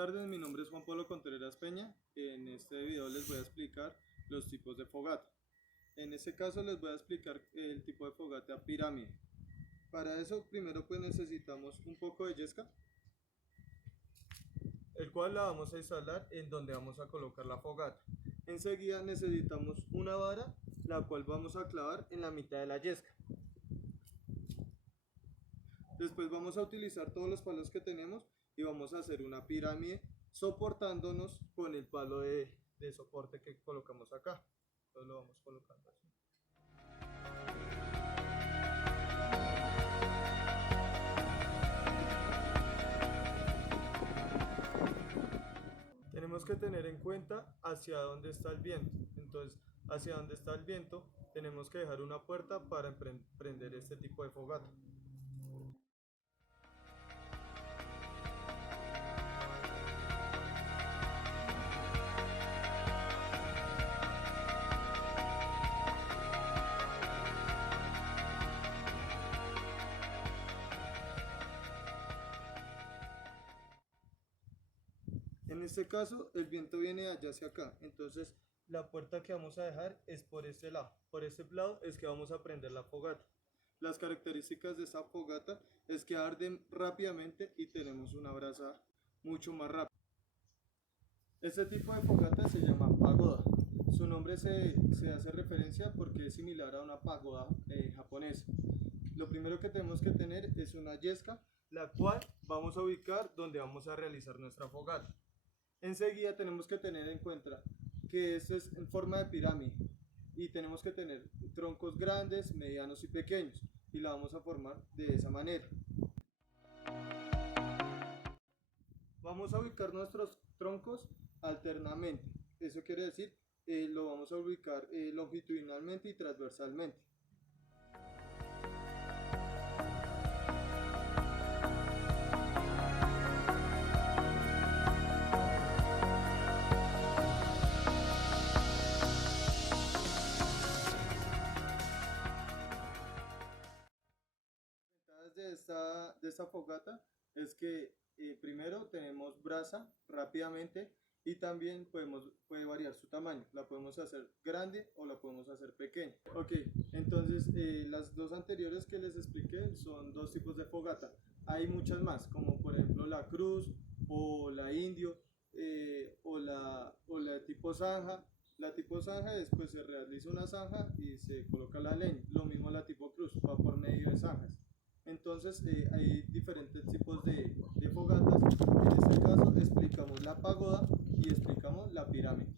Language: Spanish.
tardes, mi nombre es Juan Pablo Contreras Peña. En este video les voy a explicar los tipos de fogata. En este caso les voy a explicar el tipo de fogata pirámide. Para eso primero pues necesitamos un poco de yesca, el cual la vamos a instalar en donde vamos a colocar la fogata. Enseguida necesitamos una vara, la cual vamos a clavar en la mitad de la yesca. Después vamos a utilizar todos los palos que tenemos y vamos a hacer una pirámide soportándonos con el palo de soporte que colocamos acá. Entonces lo vamos colocando así. Tenemos que tener en cuenta hacia dónde está el viento. Entonces, hacia dónde está el viento, tenemos que dejar una puerta para prender este tipo de fogata. En este caso, el viento viene de allá hacia acá, entonces la puerta que vamos a dejar es por este lado. Por este lado es que vamos a prender la fogata. Las características de esta fogata es que arden rápidamente y tenemos una brasa mucho más rápida. Este tipo de fogata se llama pagoda. Su nombre se hace referencia porque es similar a una pagoda japonesa. Lo primero que tenemos que tener es una yesca, la cual vamos a ubicar donde vamos a realizar nuestra fogata. Enseguida tenemos que tener en cuenta que esto es en forma de pirámide y tenemos que tener troncos grandes, medianos y pequeños y la vamos a formar de esa manera. Vamos a ubicar nuestros troncos alternamente, eso quiere decir lo vamos a ubicar longitudinalmente y transversalmente. De esta fogata es que primero tenemos brasa rápidamente y también puede variar su tamaño. La podemos hacer grande o la podemos hacer pequeña. Ok, entonces las dos anteriores que les expliqué son dos tipos de fogata. Hay muchas más, como por ejemplo la cruz o la indio o la tipo zanja. La tipo zanja después se realiza una zanja y se coloca la leña. Lo mismo la tipo cruz, va por medio de zanjas. Entonces hay diferentes tipos de fogatas. En este caso explicamos la pagoda y explicamos la pirámide.